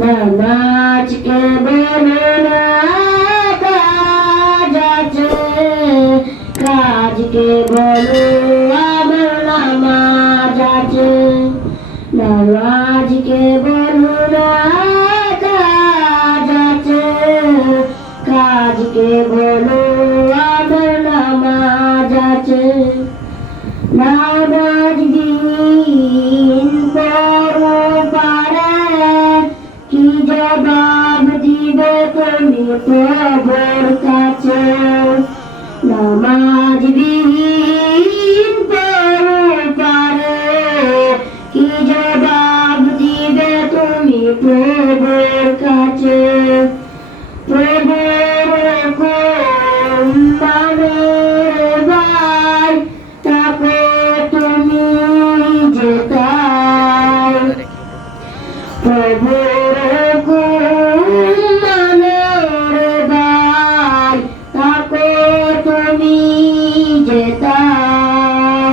নামাজকে বলো না কাজ আছে, কাজকে বলো আমার নামাজ আছে। নামাজকে বলো না কাজ আছে, কাজকে বলো আমার নামাজ আছে। নামাজ দিন পড়ো পারে, কি জবাব দিবে তুমি প্রভুর কাছে। নামাজ দিন পড়ো পারে, কি জবাব দিবে তুমি প্রভুর কাছে। প্রভুর হুকুম মানো ভাই, তাকে তুমি জেতাও। প্রভুর হুকুম মানো ভাই, তাকে তুমি জেতাও।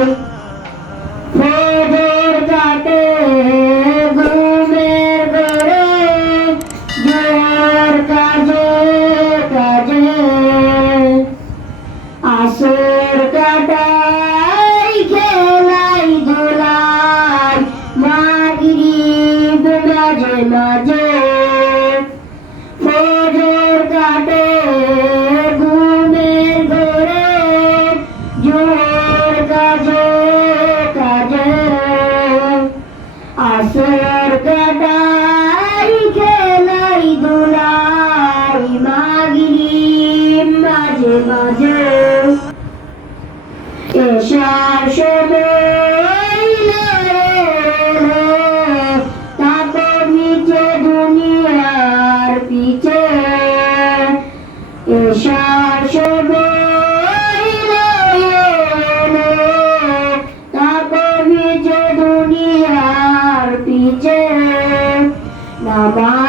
ফজর কাটে ঘুমের ঘরে, জোয়ার কাজে কাজে। আসর কাটাই খেলাই ধুলাই, মাগরিব মাঝে মাঝে। ফজর কাটে ঘুমের ঘরে, জোয়ার কাজে কাজে। আসর কাটাই খেলাই ধুলাই, মাগরিব মাঝে মাঝে। এশার সময় এলো, তারপর নিচে দুনিয়ার পিছে। এশার সময় এলো, তারপর নিচে দুনিয়ার পিছে। নামাজ